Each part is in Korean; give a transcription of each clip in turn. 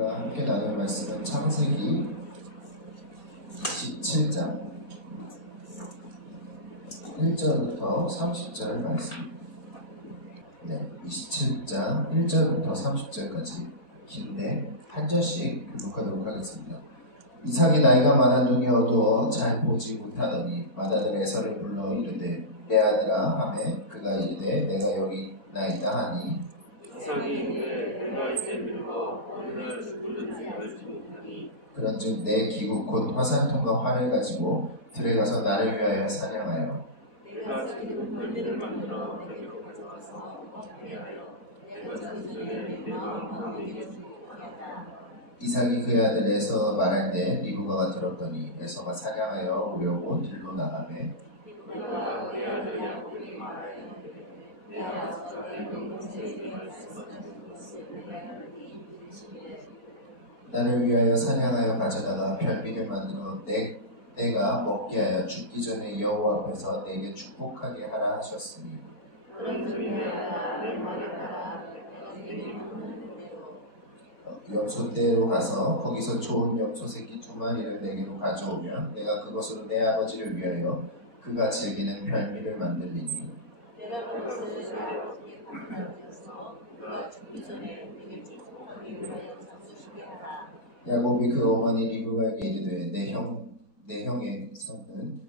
우리가 함께 나눌 말씀은 창세기 27장 1절부터 30절 말씀. 27장 1절부터 30절까지 긴데 한 절씩 교독하도록 하겠습니다. 이삭이 나이가 많아 눈이 어두워 잘 보지 못하더니 맏아들 에서를 불러 이르되 내 아들아 하매 그가 이르되 내가 여기 나이다 하니 이삭이 이르되 내가 이제 늙어 어느 날 죽을는지 알지 못하니 그런즉 내 기구 곧 화살통과 활을 가지고 들에 가서 나를 위하여 사냥하여 내가 지금 벌미를 만들어 내게로 가져와서 먹게 하여 내가 전전에 내 마음 가운데 주고 하겠다. 이삭이 그의 아들 에서 말할 때 리브가가 들었더니 에서가 사냥하여 오려고 들로 나가매 리브가가 내 아들 야곱에게 말하였는데 내 아버지가 내 동생에게 말씀하신 것을 내가 알니 나를 위하여 사냥하여 가져다가 별미를 만들어 내가 먹게 하여 죽기 전에 여호와 앞에서 내게 축복하게 하라 하셨으니 염소떼로 가서 거기서 좋은 염소 새끼 2마리를 내게로 가져오면 내가 그것으로 내 아버지를 위하여 그가 즐기는 별미를 만들리니 내가 그것을 내 아버지께 감사하여서 그가 죽기 전에 내게 축복하기 위하여 잡수시게 하라. 야곱이 그 어머니 리브가에게 이르되 내 형의 성은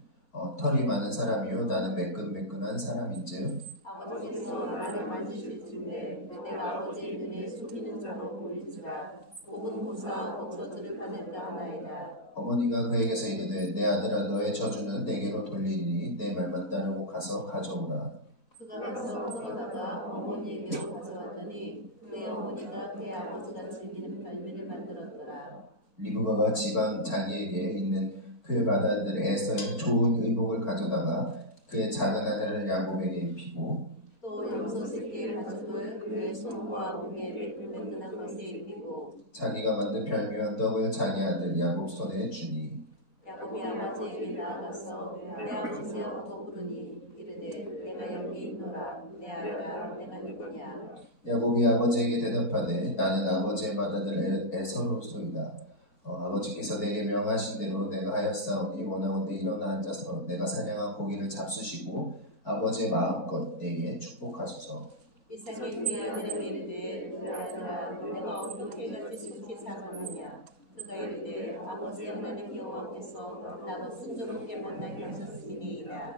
털이 많은 사람이요 나는 매끈매끈한 사람인즉 아버지께서 나를 만지실 즈음에 내가 아버지의 눈에 숨기는 자로 보일지라 복은 보사 저주를 받는다 하나이다. 어머니가 그에게서 이르되 내 아들아 너의 저주는 내게로 돌리니 내 말만 따르고 가서 가져오라. 그가 가서 끌어다가 어머니에게로 가져왔더니 내 어머니가 내 아버지가 즐기는 별미를 만들었더라. 리브가가 지방 자기에게 있는 그의 맏아들 에서의 좋은 의복을 가져다가 그의 작은 아들을 야곱에게 입히고 또 염소 새끼의 가죽을 그의 손과 몸에 매끈매끈한 것에 입히고 자기가 만든 별미와 떡을 자기 아들 야곱 손에 주니 야곱이 아버지에게 나아가서 내 아버지여 또 부르니 이르되 내가 여기 있노라. 내 아들아 내가 누구냐. 야곱이 아버지에게 대답하되 나는 아버지의 맏아들 에서로소이다. 아버지께서 내게 명하신 대로 내가 하였사오니 원하건대 일어나 앉아서 내가 사냥한 고기를 잡수시고 아버지의 마음껏 내게 축복하소서. 이삭이 그의 아들에게 이르되 내 아들아 내가 어떻게 같이 좋게 사랑하느냐. 그가 이르되 아버지 하나님 여호와께서 나도 순조롭게 만나게 하셨음이니이다.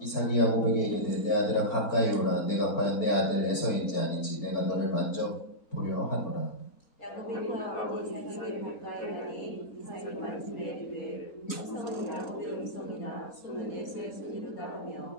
이삭이 야곱에게 이르되 내 아들아 가까이 오라. 내가 과연 내 아들 에서인지 아닌지 내가 너를 만져보려 하노라. 야곱이 그 아버지 이삭에게 가까이 가니 이삭이 말씀에 이르되 음성은 야곱의 음성이나 손은 에서의 손이로다 하며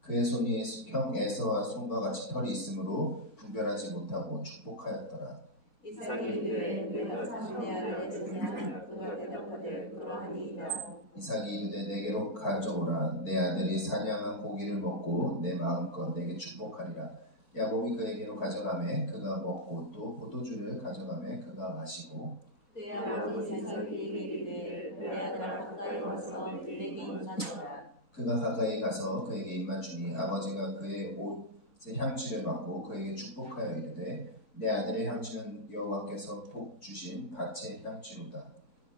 그의 손이 형 에서와 손과 같이 털이 있으므로 분별하지 못하고 축복하였더라. 이삭이 이르되 내가 참 내 아들 에서냐. 그가 대답하되 그러하니이다. 이삭이 이르되 내게로 가져오라. 내 아들이 사냥한 고기를 먹고 내 마음껏 내게 축복하리라. 야곱이 그에게로 가져가매 그가 먹고 또 포도주를 가져가매 그가 마시고 그의 아버지 이삭이 이르되 내 아들아 가까이 와서 내게 임하노라. 그가 가까이 가서 그에게 입만 주니 아버지가 그의 옷의 향취를 맡고 그에게 축복하여 이르되 내 아들의 향취는 여호와께서 복 주신 밭의 향취로다.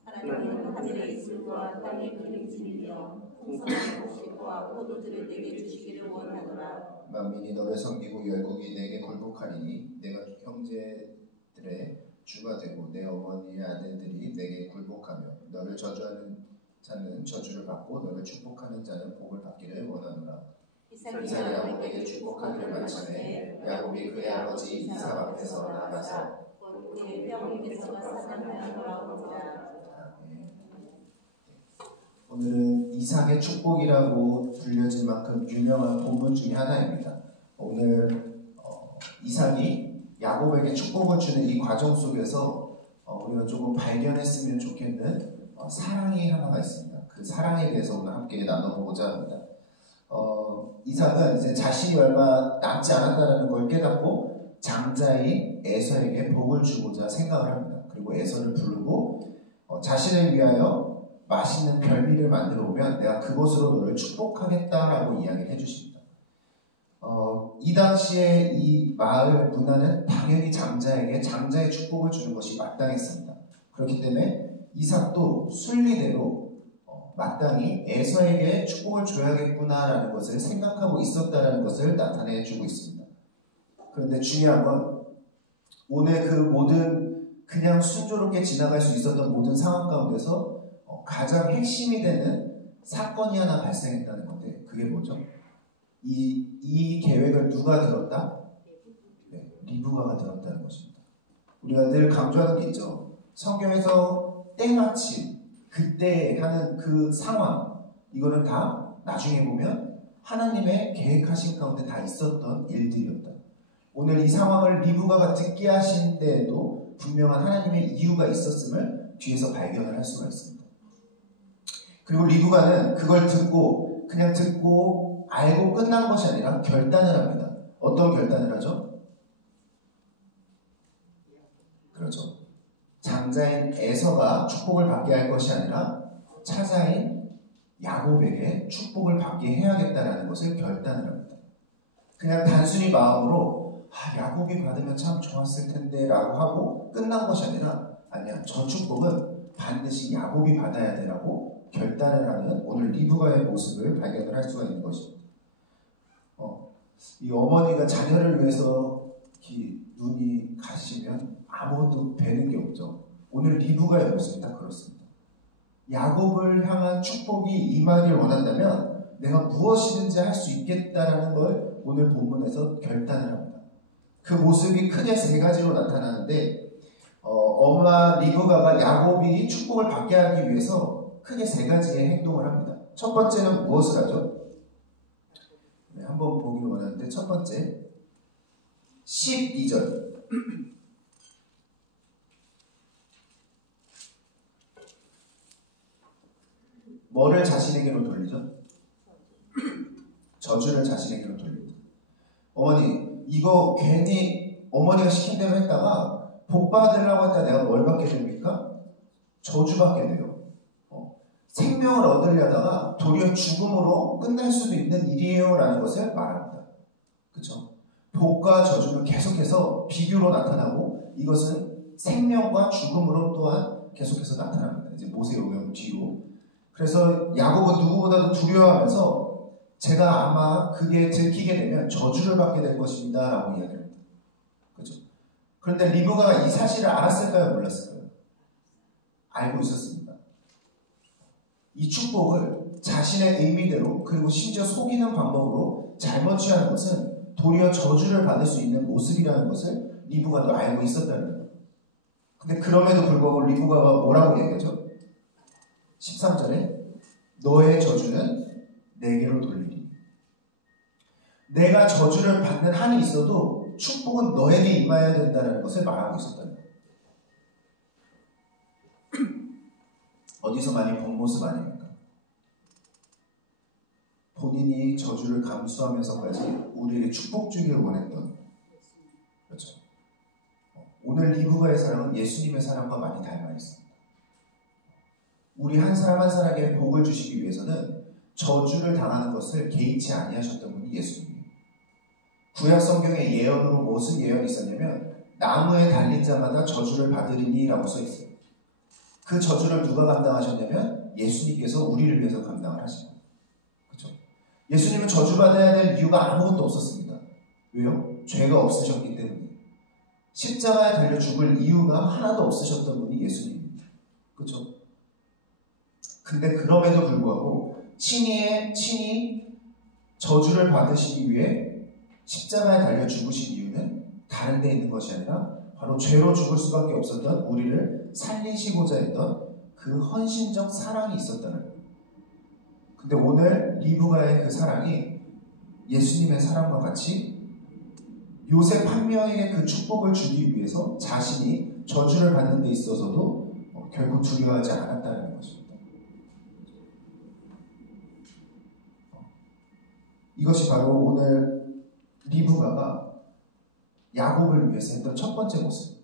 하나님은 하늘의 이슬과 땅의 기름짐이며 풍성한 곡식과 포도주를 내게 주시기를 원하노라. 만민이 너를 섬기고 열국이 내게 굴복하리니 내가 형제들의 주가 되고 내 어머니의 아들들이 내게 굴복하며 너를 저주하는 자는 저주를 받고 너를 축복하는 자는 복을 받기를 원하노라. 이삭이 야곱에게 축복하기를 마침에 야곱이 그의 아버지 이삭 앞에서 나가서 그의 형에게서가 사냥하여 돌아오니라. 오늘은 이삭의 축복이라고 불려질 만큼 유명한 본문 중에 하나입니다. 오늘 이삭이 야곱에게 축복을 주는 이 과정 속에서 우리가 조금 발견했으면 좋겠는 사랑이 하나가 있습니다. 그 사랑에 대해서 오늘 함께 나눠보고자 합니다. 이삭은 이제 자신이 얼마 남지 않았다는 걸 깨닫고 장자인 에서에게 복을 주고자 생각을 합니다. 그리고 에서를 부르고 자신을 위하여 맛있는 별미를 만들어 오면 내가 그것으로 너를 축복하겠다라고 이야기를 해주십니다. 이 당시에 이 마을 문화는 당연히 장자의 축복을 주는 것이 마땅했습니다. 그렇기 때문에 이삭도 순리대로 마땅히 에서에게 축복을 줘야겠구나라는 것을 생각하고 있었다라는 것을 나타내 주고 있습니다. 그런데 중요한 건 오늘 그 모든 그냥 순조롭게 지나갈 수 있었던 모든 상황 가운데서 가장 핵심이 되는 사건이 하나 발생했다는 건데 그게 뭐죠? 이 계획을 누가 들었다? 네, 리브가가 들었다는 것입니다. 우리가 늘 강조하는 게 있죠. 성경에서 때마침 그때 하는 그 상황 이거는 다 나중에 보면 하나님의 계획하신 가운데 다 있었던 일들이었다. 오늘 이 상황을 리브가가 듣게 하신 데에도 분명한 하나님의 이유가 있었음을 뒤에서 발견을 할 수가 있습니다. 그리고 리브가는 그걸 그냥 듣고 알고 끝난 것이 아니라 결단을 합니다. 어떤 결단을 하죠? 그렇죠. 장자인 에서가 축복을 받게 할 것이 아니라 차자인 야곱에게 축복을 받게 해야겠다는 것을 결단을 합니다. 그냥 단순히 마음으로 야곱이 받으면 참 좋았을 텐데 라고 하고 끝난 것이 아니야 저 축복은 반드시 야곱이 받아야 되라고 결단을 하는 오늘 리브가의 모습을 발견을 할 수가 있는 것입니다. 이 어머니가 자녀를 위해서 눈이 가시면 아무것도 배는 게 없죠. 오늘 리브가의 모습이 딱 그렇습니다. 야곱을 향한 축복이 임하길 원한다면 내가 무엇이든지 할 수 있겠다라는 걸 오늘 본문에서 결단을 합니다. 그 모습이 크게 세 가지로 나타나는데 엄마 리브가가 야곱이 축복을 받게 하기 위해서 크게 세 가지의 행동을 합니다. 첫 번째는 무엇을 하죠? 네, 한번 보기를 원하는데 첫 번째 12절 뭐를 자신에게로 돌리죠? 저주를 자신에게로 돌립니다. 어머니 이거 괜히 어머니가 시킨 대로 했다가 복 받으려고 했다 내가 뭘 받게 됩니까? 저주 받게 돼요. 생명을 얻으려다가 도리어 죽음으로 끝날 수도 있는 일이에요 라는 것을 말합니다. 그렇죠? 복과 저주는 계속해서 비교로 나타나고 이것은 생명과 죽음으로 또한 계속해서 나타납니다. 이제 모세 오경 뒤로. 그래서 야곱은 누구보다도 두려워하면서 제가 아마 그게 들키게 되면 저주를 받게 될 것입니다 라고 이야기합니다. 그렇죠? 그런데 리브가가 이 사실을 알았을까요? 몰랐을까요? 알고 있었습니다. 이 축복을 자신의 의미대로 그리고 심지어 속이는 방법으로 잘못 취하는 것은 도리어 저주를 받을 수 있는 모습이라는 것을 리브가도 알고 있었다는 거예요. 근데 그럼에도 불구하고 리브가가 뭐라고 얘기하죠? 13절에 너의 저주는 내게로 돌리리. 내가 저주를 받는 한이 있어도 축복은 너에게 임해야 된다는 것을 말하고 있었다는 거예요. 어디서 많이 본 모습 아닙니까? 본인이 저주를 감수하면서까지 우리에게 축복 주기를 원했던 그렇죠. 오늘 리브가의 사랑은 예수님의 사랑과 많이 닮아 있습니다. 우리 한 사람 한 사람에게 복을 주시기 위해서는 저주를 당하는 것을 개의치 아니하셨던 분이 예수님이에요. 구약 성경의 예언으로 무슨 예언이 있었냐면 나무에 달린 자마다 저주를 받으리니 라고 써 있어요. 그 저주를 누가 감당하셨냐면 예수님께서 우리를 위해서 감당을 하신 거예요. 그렇죠? 예수님은 저주받아야 될 이유가 아무것도 없었습니다. 왜요? 죄가 없으셨기 때문에. 십자가에 달려 죽을 이유가 하나도 없으셨던 분이 예수님입니다. 그렇죠? 근데 그럼에도 불구하고 친히 저주를 받으시기 위해 십자가에 달려 죽으신 이유는 다른 데 있는 것이 아니라 바로 죄로 죽을 수밖에 없었던 우리를 살리시고자 했던 그 헌신적 사랑이 있었다는 거예요. 근데 오늘 리브가의 그 사랑이 예수님의 사랑과 같이 요셉 한 명에게 그 축복을 주기 위해서 자신이 저주를 받는 데 있어서도 결국 두려워하지 않았다는 것입니다. 이것이 바로 오늘 리브가가 야곱을 위해서 했던 첫 번째 모습.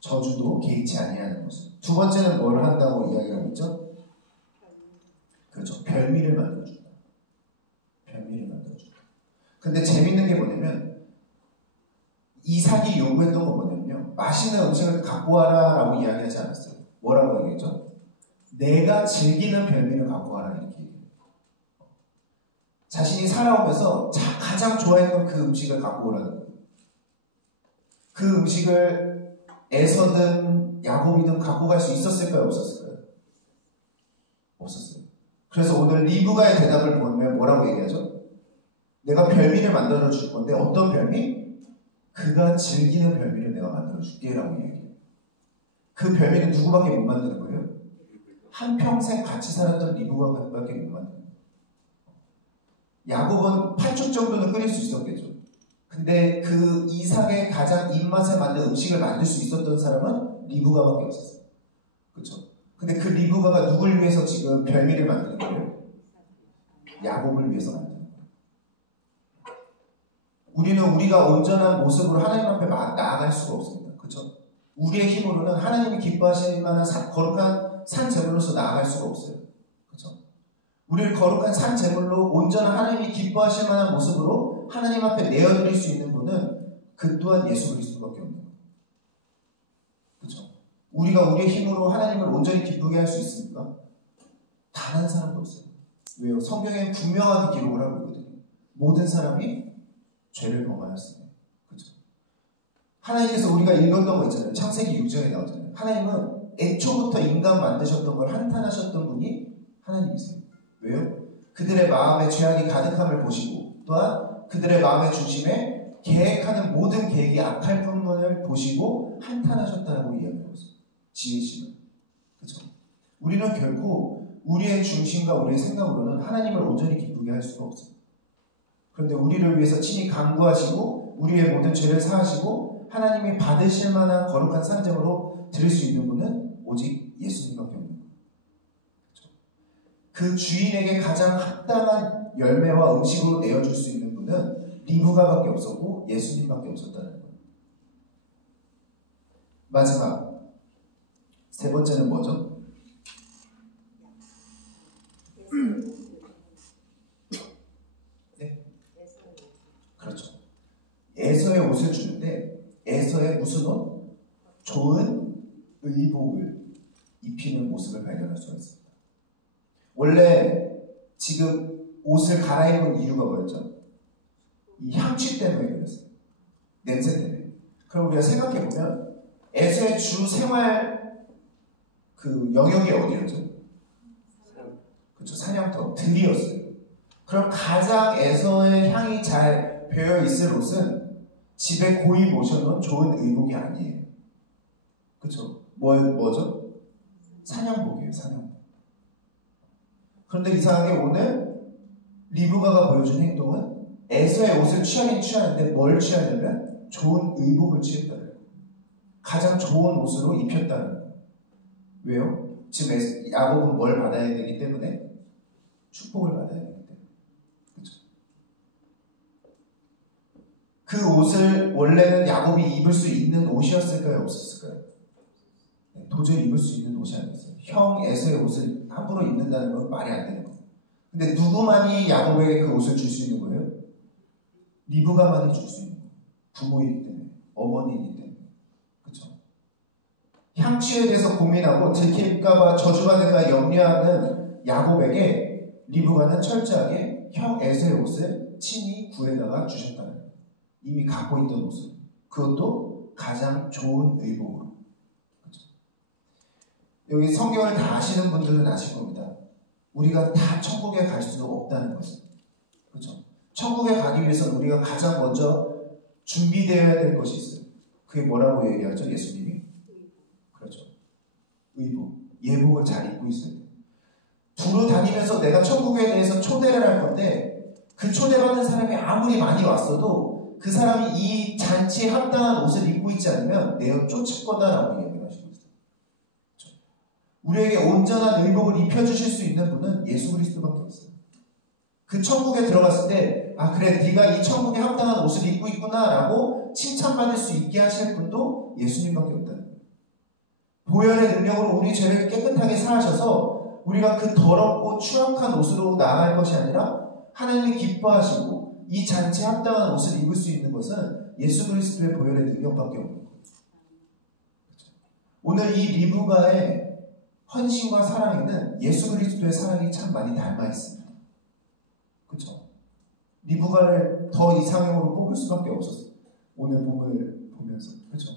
저주도 개의치 아니하는 모습. 두 번째는 뭘 한다고 이야기하고 있죠? 그렇죠. 별미를 만들어준다. 별미를 만들어준다. 근데 재밌는 게 뭐냐면 이삭이 요구했던 건 뭐냐면요. 맛있는 음식을 갖고 와라 라고 이야기하지 않았어요. 뭐라고 얘기했죠? 내가 즐기는 별미를 갖고 와라 이렇게 얘기해요. 자신이 살아오면서 가장 좋아했던 그 음식을 갖고 오라는 거예요. 그 음식을 에서든 야곱이든 갖고 갈 수 있었을까요? 없었을까요? 없었어요. 그래서 오늘 리브가의 대답을 보면 뭐라고 얘기하죠? 내가 별미를 만들어 줄 건데 어떤 별미? 그가 즐기는 별미를 내가 만들어 줄게 라고 얘기해요. 그 별미는 누구밖에 못 만드는 거예요? 한평생 같이 살았던 리브가밖에 못 만드는 거예요. 야곱은 8주 정도는 끓일 수 있었겠죠. 근데 그 이삭의 가장 입맛에 맞는 음식을 만들 수 있었던 사람은 리브가밖에 없었어요. 그렇죠? 근데 그 리브가가 누굴 위해서 지금 별미를 만드는 거예요? 야곱을 위해서 만드는 거예요. 우리는 우리가 온전한 모습으로 하나님 앞에 나아갈 수가 없습니다. 그렇죠? 우리의 힘으로는 하나님이 기뻐하실 만한 거룩한 산 제물로서 나아갈 수가 없어요. 그렇죠? 우리를 거룩한 산 제물로 온전한 하나님이 기뻐하실 만한 모습으로 하나님 앞에 내어드릴 수 있는 분은 그 또한 예수 그리스도밖에 없는 거예요. 그렇죠? 우리가 우리의 힘으로 하나님을 온전히 기쁘게 할 수 있습니까? 단 한 사람도 없어요. 왜요? 성경에 분명하게 기록을 하고 있거든요. 모든 사람이 죄를 범하였습니다. 그렇죠? 하나님께서 우리가 읽었던 거 있잖아요. 창세기 6장에 나오잖아요. 하나님은 애초부터 인간 만드셨던 걸 한탄하셨던 분이 하나님이세요. 왜요? 그들의 마음에 죄악이 가득함을 보시고 또한 그들의 마음의 중심에 계획하는 모든 계획이 악할 뿐만을 보시고 한탄하셨다고 이야기하고 있어요. 지혜심을. 그렇죠? 우리는 결코 우리의 중심과 우리의 생각으로는 하나님을 온전히 기쁘게 할 수가 없어요. 그런데 우리를 위해서 친히 간구하시고 우리의 모든 죄를 사하시고 하나님이 받으실 만한 거룩한 산정으로 드릴 수 있는 분은 오직 예수님밖에 없는 거예요. 그렇죠? 그 주인에게 가장 합당한 열매와 음식으로 내어줄 수 있는 분은 리브가밖에 없었고 예수님밖에 없었다는 거예요. 마지막 세 번째는 뭐죠? 네? 그렇죠. 에서의 옷을 주는데 에서의 무슨 옷? 좋은 의복을 입히는 모습을 발견할 수가 있습니다. 원래 지금 옷을 갈아입은 이유가 뭐였죠? 이 향취 때문에 그랬어요. 냄새 때문에. 그럼 우리가 생각해보면 에서의 주 생활 그 영역이 어디였죠? 그렇죠. 사냥터, 들이었어요. 그럼 가장 에서의 향이 잘 배어있을 옷은 집에 고이 모셔놓은 좋은 의복이 아니에요. 그렇죠. 뭐죠? 사냥복이에요. 사냥복. 그런데 이상하게 오늘 리브가가 보여준 행동은 에서의 옷을 취하긴 취하는데 뭘 취하냐면 좋은 의복을 취했다는 거예요. 가장 좋은 옷으로 입혔다는 거예요. 왜요? 지금 야곱은 뭘 받아야 되기 때문에? 축복을 받아야 되기 때문에. 그렇죠? 그 옷을 원래는 야곱이 입을 수 있는 옷이었을까요? 없었을까요? 네, 도저히 입을 수 있는 옷이 아니었어요. 형 에서의 옷을 함부로 입는다는 건 말이 안 되는 거예요. 근데 누구만이 야곱에게 그 옷을 줄 수 있는 거예요? 리브가만이 줄 수 있는 거예요. 부모이기 때문에, 어머니이기 때문에. 그렇죠? 향취에 대해서 고민하고 들킬까봐 저주받을까 염려하는 야곱에게 리브가는 철저하게 형 에서의 옷을 친히 구해다가 주셨다는 거예요. 이미 갖고 있던 옷을. 그것도 가장 좋은 의복으로. 그렇죠? 여기 성경을 다 아시는 분들은 아실 겁니다. 우리가 다 천국에 갈 수는 없다는 것을. 그렇죠? 천국에 가기 위해서는 우리가 가장 먼저 준비되어야 될 것이 있어요. 그게 뭐라고 얘기하죠? 예수님이? 그렇죠. 의복. 예복을 잘 입고 있어야 돼요. 두루 다니면서 내가 천국에 대해서 초대를 할 건데 그 초대받는 사람이 아무리 많이 왔어도 그 사람이 이 잔치에 합당한 옷을 입고 있지 않으면 내어 쫓을 거다라고 얘기를 하시고 있어요. 그렇죠? 우리에게 온전한 의복을 입혀주실 수 있는 분은 예수 그리스도밖에 없어요. 그 천국에 들어갔을 때 아 그래 네가 이 천국에 합당한 옷을 입고 있구나라고 칭찬받을 수 있게 하실 분도 예수님밖에 없다는 거예요. 보혈의 능력으로 우리 죄를 깨끗하게 사하셔서 우리가 그 더럽고 추악한 옷으로 나아갈 것이 아니라 하나님이 기뻐하시고 이 잔치에 합당한 옷을 입을 수 있는 것은 예수 그리스도의 보혈의 능력밖에 없는 거예요. 오늘 이 리브가의 헌신과 사랑에는 예수 그리스도의 사랑이 참 많이 닮아 있습니다. 그렇죠? 리브가를 더 이상형으로 뽑을 수밖에 없었어요. 오늘 본문을 보면서. 그렇죠?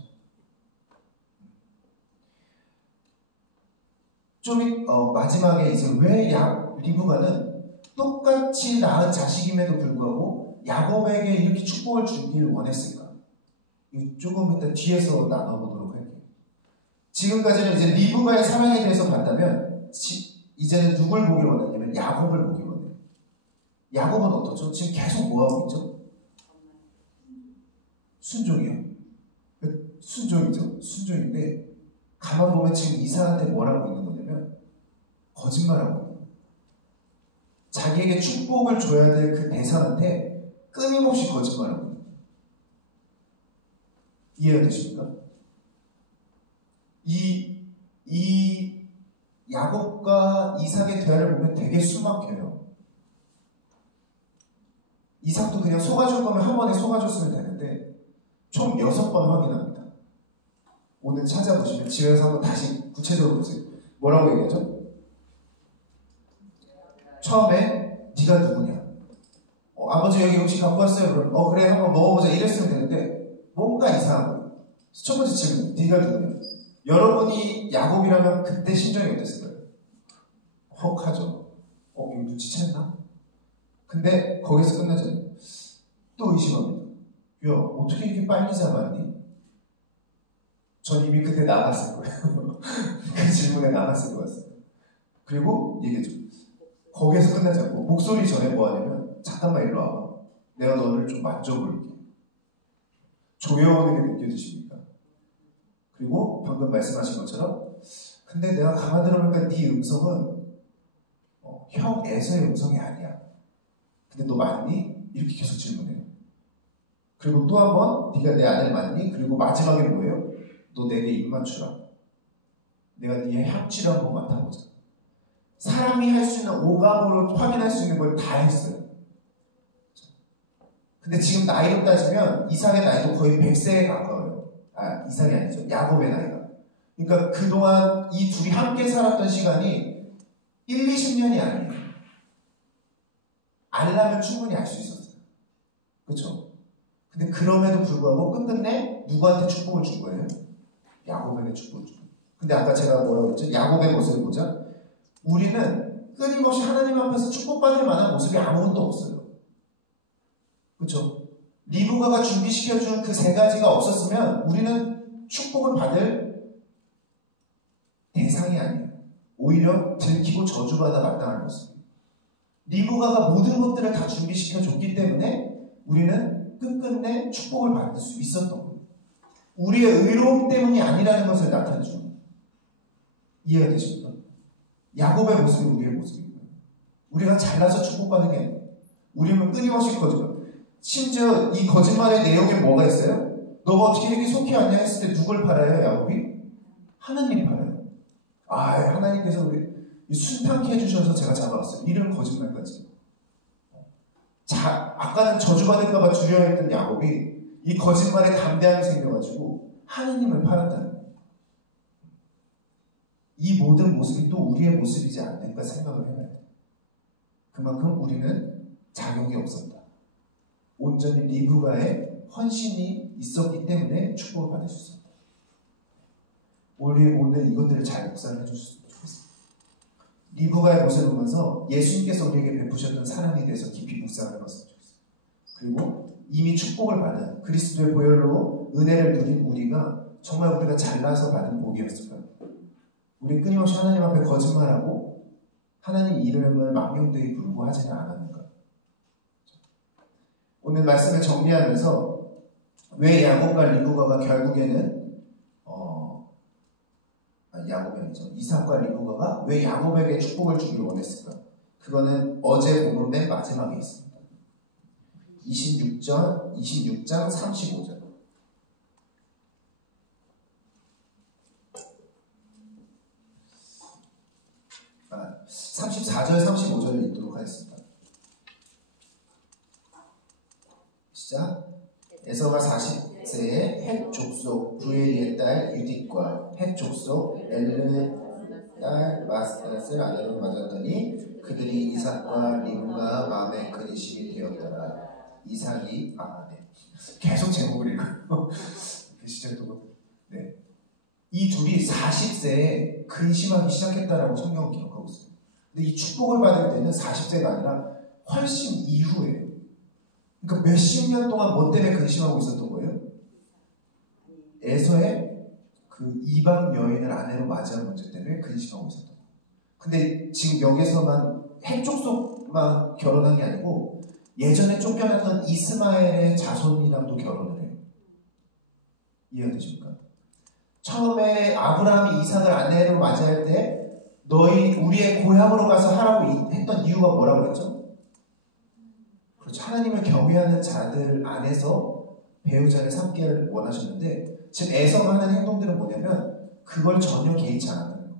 좀 마지막에 이제 왜 리브가는 똑같이 낳은 자식임에도 불구하고 야곱에게 이렇게 축복을 주기를 원했을까? 조금 이따 뒤에서 나눠보도록 할게요. 지금까지는 이제 리브가의 사랑에 대해서 봤다면 이제는 누굴 보길 원하냐면 야곱을 보길 원해요. 야곱은 어떠죠? 지금 계속 뭐하고 있죠? 순종이요. 순종이죠. 순종인데 가만 보면 지금 이삭한테 뭐라고 있는 거냐면 거짓말하고 있는 거예요. 자기에게 축복을 줘야 될 그 대상한테 끊임없이 거짓말하고 있는 거예요. 이해가 되십니까? 이 야곱과 이삭의 대화를 보면 되게 숨막혀요. 이삭도 그냥 속아줄 거면 한 번에 속아줬으면 되는데 총 6번 확인합니다. 오늘 찾아보시면 집에서 한번 다시 구체적으로 보세요. 뭐라고 얘기하죠? 처음에 네가 누구냐? 아버지 여기 음식 갖고 왔어요. 그럼 그래 한번 먹어보자 이랬으면 되는데 뭔가 이상한 거예요. 첫 번째 질문, 네가 누구냐? 여러분이 야곱이라면 그때 심정이 어땠을까요? 혹하죠. 이거 눈치챘나? 근데 거기서 끝나죠. 또 의심합니다. 야, 어떻게 이렇게 빨리 잡았니? 전 이미 그때 나갔을 거예요. 그 질문에 나갔을 것 같습니다. 그리고 얘기해줘. 거기에서 끝나지 않고 목소리 전에 뭐 하냐면 잠깐만 일로 와봐. 내가 너를 좀 만져볼게. 조여오는 게 느껴지십니까? 그리고 방금 말씀하신 것처럼 근데 내가 가만 들어보니까 네 음성은 형 에서의 음성이 아니야. 근데 너 맞니? 이렇게 계속 질문해요. 그리고 또 한 번 네가 내 아들 맞니? 그리고 마지막에 뭐예요? 너 내게 입 맞추라. 내가 네의 향취를 한번 맡아보자. 사람이 할 수 있는 오감으로 확인할 수 있는 걸 다 했어요. 근데 지금 나이로 따지면 이삭의 나이도 거의 100세에 가까워요. 이삭이 아니죠. 야곱의 나이가. 그러니까 그동안 이 둘이 함께 살았던 시간이 1, 20년이 아니에요. 알라면 충분히 알 수 있었어요. 그렇죠? 근데 그럼에도 불구하고 끝끝내 누구한테 축복을 준 거예요? 야곱에게 축복을 준 거예요. 근데 아까 제가 뭐라고 했죠? 야곱의 모습을 보자. 우리는 끊임없이 하나님 앞에서 축복받을 만한 모습이 아무것도 없어요. 그렇죠? 리브가가 준비시켜준 그 3가지가 없었으면 우리는 축복을 받을 대상이 아니에요. 오히려 들키고 저주받아 마땅한 모습이에요. 리브가가 모든 것들을 다 준비시켜줬기 때문에 우리는 끝끝내 축복을 받을 수 있었던 거예요. 우리의 의로움 때문이 아니라는 것을 나타내주는 거예요. 이해가 되십니까? 야곱의 모습이 우리의 모습입니다. 우리가 잘나서 축복받는 게 아니에요. 우리는 끊임없이 거짓말. 심지어 이 거짓말의 내용에 뭐가 있어요? 너가 어떻게 이렇게 속히 왔냐 했을 때 누굴 팔아요, 야곱이? 하나님 팔아요. 하나님께서 우리 순탄케 해주셔서 제가 잡아왔어요. 이런 거짓말까지. 아까는 저주받을까봐 두려워했던 야곱이 이 거짓말에 담대함이 생겨가지고 하나님을 팔았다는 거예요. 이 모든 모습이 또 우리의 모습이지 않을까 생각을 해봐야 돼요. 그만큼 우리는 자격이 없었다. 온전히 리브가의 헌신이 있었기 때문에 축복을 받을 수 있었다. 오늘 이것들을 잘 묵상을 해주셨으면 좋겠습니다. 리브가의 모습을 보면서 예수님께서 우리에게 베푸셨던 사랑에 대해서 깊이 묵상을 해봤으면 좋겠습니다. 그리고 이미 축복을 받은 그리스도의 보혈로 은혜를 누린 우리가 정말 우리가 잘나서 받은 복이었을까요? 우리 끊임없이 하나님 앞에 거짓말하고 하나님 이름을 망령되이 부르고 하지는 않았는가? 오늘 말씀을 정리하면서 왜 야곱과 리브가가 결국에는 야곱이 아니죠. 이삭과 리브가가 왜 야곱에게 축복을 주길 원했을까? 그거는 어제 본문 맨 마지막에 있습니다. 26장 35절. 34절 35절을 읽도록 하겠습니다. 시작. 에서가 40세에 헷 족속 브엘리의 딸 유딧과 헷 족속 엘르의 딸 마스다스를 아내로 맞았더니 그들이 이삭과 리브가 마음에 근심이 되었더라. 이삭이 계속 제목을 읽어요. 시작도 네. 이 둘이 40세에 근심하기 시작했다라고 성경은 기록하고 있어요. 근데 이 축복을 받을 때는 40세가 아니라 훨씬 이후예요. 그러니까 몇십 년 동안 뭐 때문에 근심하고 있었던 거예요? 에서의 그 이방 여인을 아내로 맞이한 문제 때문에 근심하고 있었던 거예요. 근데 지금 여기서만 헷족속만 결혼한 게 아니고 예전에 쫓겨났던 이스마엘의 자손이랑도 결혼을 해요. 이해되십니까? 처음에 아브라함이 이삭을 아내로 맞이할 때 너희 우리의 고향으로 가서 하라고 했던 이유가 뭐라고 그랬죠? 그렇죠. 하나님을 경외하는 자들 안에서 배우자를 삼기를 원하셨는데 지금 에서가 하는 행동들은 뭐냐면 그걸 전혀 개의치 않았다는 거예요.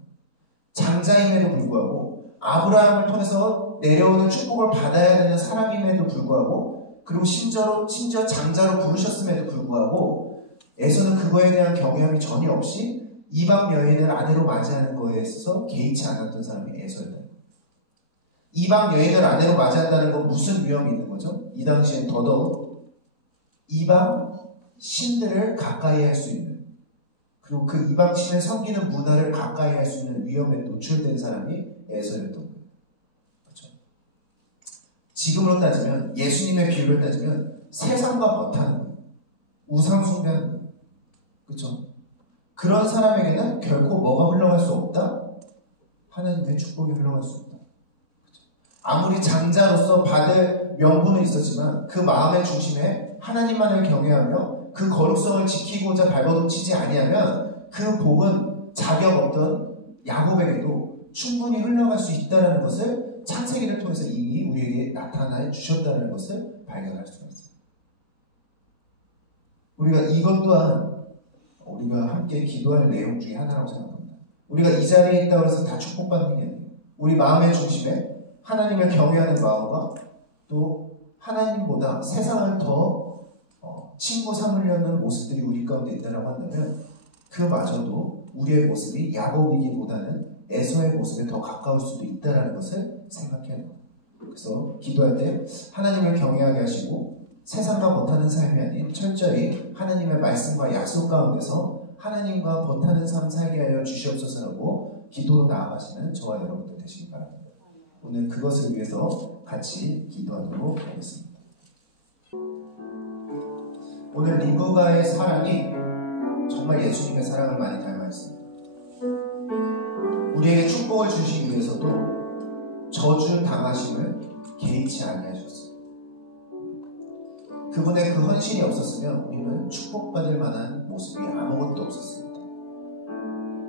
장자임에도 불구하고 아브라함을 통해서 내려오는 축복을 받아야 되는 사람임에도 불구하고 그리고 심지어 장자로 부르셨음에도 불구하고 에서는 그거에 대한 경외함이 전혀 없이 이방 여인을 아내로 맞이하는 거에 있어서 개의치 않았던 사람이 에서였다. 이방 여인을 아내로 맞이한다는 건 무슨 위험이 있는 거죠? 이 당시엔 더더욱 이방 신들을 가까이 할 수 있는 그리고 그 이방 신을 섬기는 문화를 가까이 할 수 있는 위험에 노출된 사람이 에서였던 거예요. 그렇죠? 지금으로 따지면 예수님의 비유를 따지면 세상과 버타는 거예요. 우상 숭배하는 거예요. 그렇죠? 그런 사람에게는 결코 뭐가 흘러갈 수 없다? 하나님의 축복이 흘러갈 수 없다. 그렇죠? 아무리 장자로서 받을 명분은 있었지만 그 마음의 중심에 하나님만을 경외하며 그 거룩성을 지키고자 발버둥치지 아니하면 그 복은 자격 없던 야곱에게도 충분히 흘러갈 수 있다는 것을 창세기를 통해서 이미 우리에게 나타내 주셨다는 것을 발견할 수가 있어요. 우리가 이것 또한 우리가 함께 기도할 내용 중에 하나라고 생각합니다. 우리가 이 자리에 있다고 해서 다 축복받는 게 아니에요. 우리 마음의 중심에 하나님을 경외하는 마음과 또 하나님보다 세상을 더 친구 삼으려는 모습들이 우리 가운데 있다고 한다면 그마저도 우리의 모습이 야곱이기보다는 에서의 모습에 더 가까울 수도 있다는 것을 생각해야 합니다. 그래서 기도할 때 하나님을 경외하게 하시고 세상과 버타는 삶이 아닌 철저히 하나님의 말씀과 약속 가운데서 하나님과 버타는 삶 살게 하여 주시옵소서라고 기도로 나아가시는 저와 여러분들 되시기 바랍니다. 오늘 그것을 위해서 같이 기도하도록 하겠습니다. 오늘 리브가의 사랑이 정말 예수님의 사랑을 많이 닮아 있습니다. 우리에게 축복을 주시기 위해서도 저주 당하심을 개의치 아니하셨어요. 그분의 그 헌신이 없었으면 우리는 축복받을 만한 모습이 아무것도 없었습니다.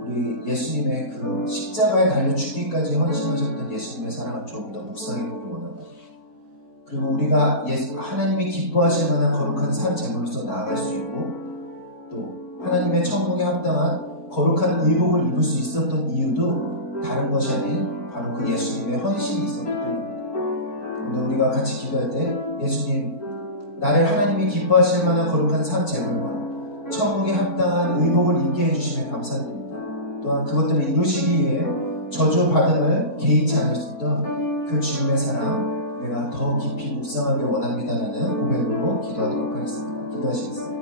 우리 예수님의 그 십자가에 달려 죽기까지 헌신하셨던 예수님의 사랑을 조금 더 묵상해보기 원합니다. 그리고 우리가 하나님이 기뻐하실 만한 거룩한 산 제물로서 나아갈 수 있고 또 하나님의 천국에 합당한 거룩한 의복을 입을 수 있었던 이유도 다른 것이 아닌 바로 그 예수님의 헌신이 있었기 때문입니다. 오늘 우리가 같이 기도할 때 예수님 나를 하나님이 기뻐하실 만한 거룩한 산 제물과 천국에 합당한 의복을 입게 해주시면 감사드립니다. 또한 그것들을 이루시기 위해 저주받음을 개의치 않을 수 있던 그 주님의 사랑 내가 더 깊이 묵상하길 원합니다라는 고백으로 기도하도록 하겠습니다. 기도하시겠습니다.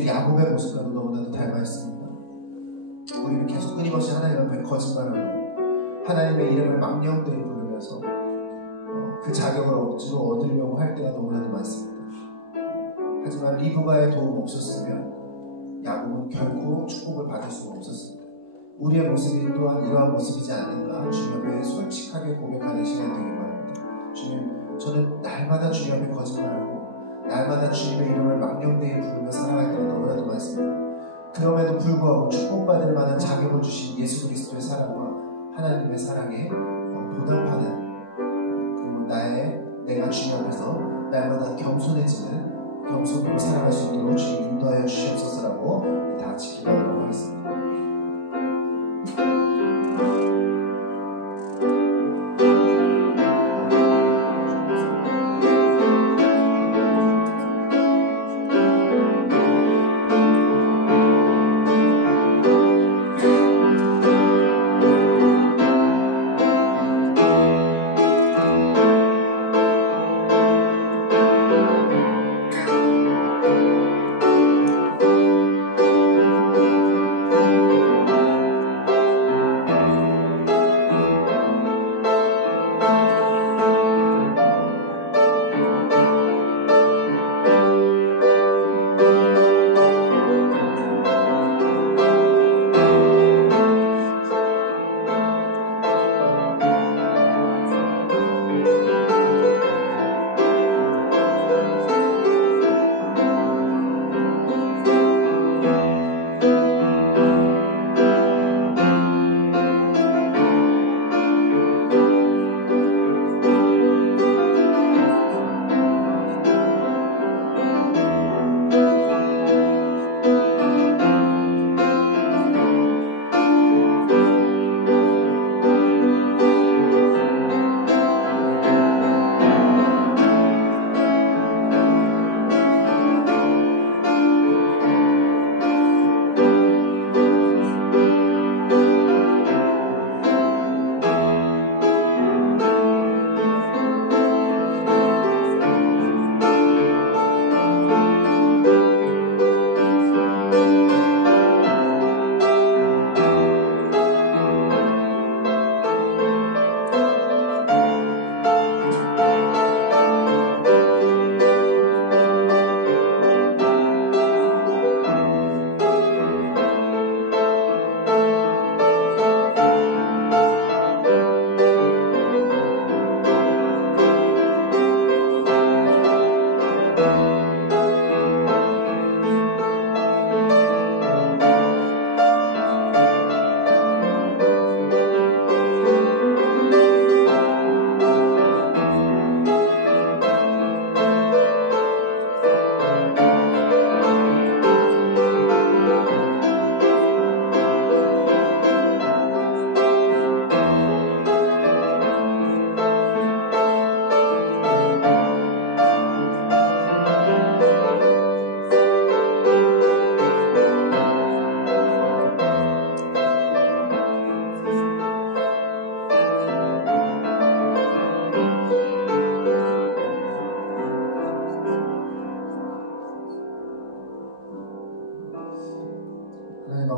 아들 야곱의 모습과도 너무나도 닮아 있습니다. 우리는 계속 끊임없이 하나님 앞에 거짓말하고 하나님의 이름을 망령되이 부르면서 그 자격을 억지로 얻으려고 할 때가 너무나도 많습니다. 하지만 리브가의 도움 없었으면 야곱은 결코 축복을 받을 수가 없었습니다. 우리의 모습이 또한 이러한 모습이지 않는가 주님 앞에 솔직하게 고백하는 시간이 되길 바랍니다. 주님, 저는 날마다 주님 앞에 거짓말하고 날마다 주님의 이름을 망령되이 부르며 살아갈 때가 너무나도 많습니다. 그럼에도 불구하고 축복받을 만한 자격을 주신 예수 그리스도의 사랑과 하나님의 사랑에 보답하는, 그리고 내가 주님 앞에서 날마다 겸손해지는 겸손으로 살아갈 수 있도록 주님 인도하여 주시옵소서라고 다 같이 기도하도록 하겠습니다.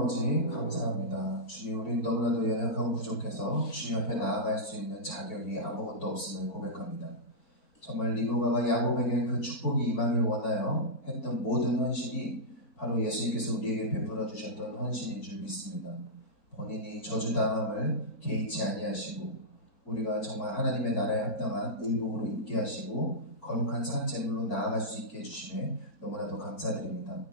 아버지 감사합니다. 주님, 우리는 너무나도 연약하고 부족해서 주님 앞에 나아갈 수 있는 자격이 아무것도 없음을 고백합니다. 정말 리브가가 야곱에게 그 축복이 임하길 원하여 했던 모든 헌신이 바로 예수님께서 우리에게 베풀어 주셨던 헌신인 줄 믿습니다. 본인이 저주당함을 개의치 아니하시고 우리가 정말 하나님의 나라에 합당한 의복으로 입게 하시고 거룩한 산 제물로 나아갈 수 있게 해주심에 너무나도 감사드립니다.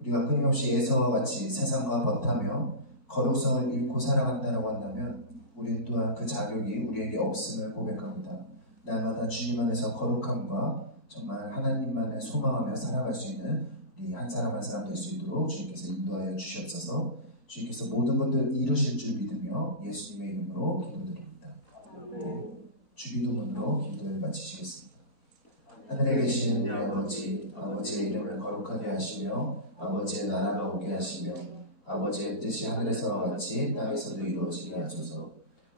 우리가 끊임없이 에서와 같이 세상과 버타며 거룩성을 잃고 살아간다고 한다면 우리는 또한 그 자격이 우리에게 없음을 고백합니다. 날마다 주님 안에서 거룩함과 정말 하나님만을 소망하며 살아갈 수 있는 우리 한 사람 한 사람 될 수 있도록 주님께서 인도하여 주시옵소서. 주님께서 모든 것들을 이루실 줄 믿으며 예수님의 이름으로 기도드립니다. 주기도문으로 기도를 마치시겠습니다. 하늘에 계신 우리 아버지, 아버지의 이름을 거룩하게 하시며 아버지의 나라가 오게 하시며 아버지의 뜻이 하늘에서와 같이 땅에서도 이루어지게 하소서.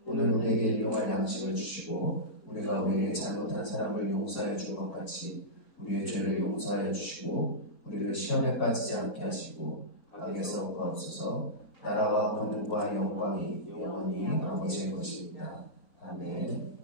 오늘 우리에게 일용할 양식을 주시고 우리가 우리에게 잘못한 사람을 용서하여 준 것 같이 우리의 죄를 용서하여 주시고 우리를 시험에 빠지지 않게 하시고 악에서 구하옵소서. 나라와 권능과 영광이 영원히 아버지의 것입니다. 아멘.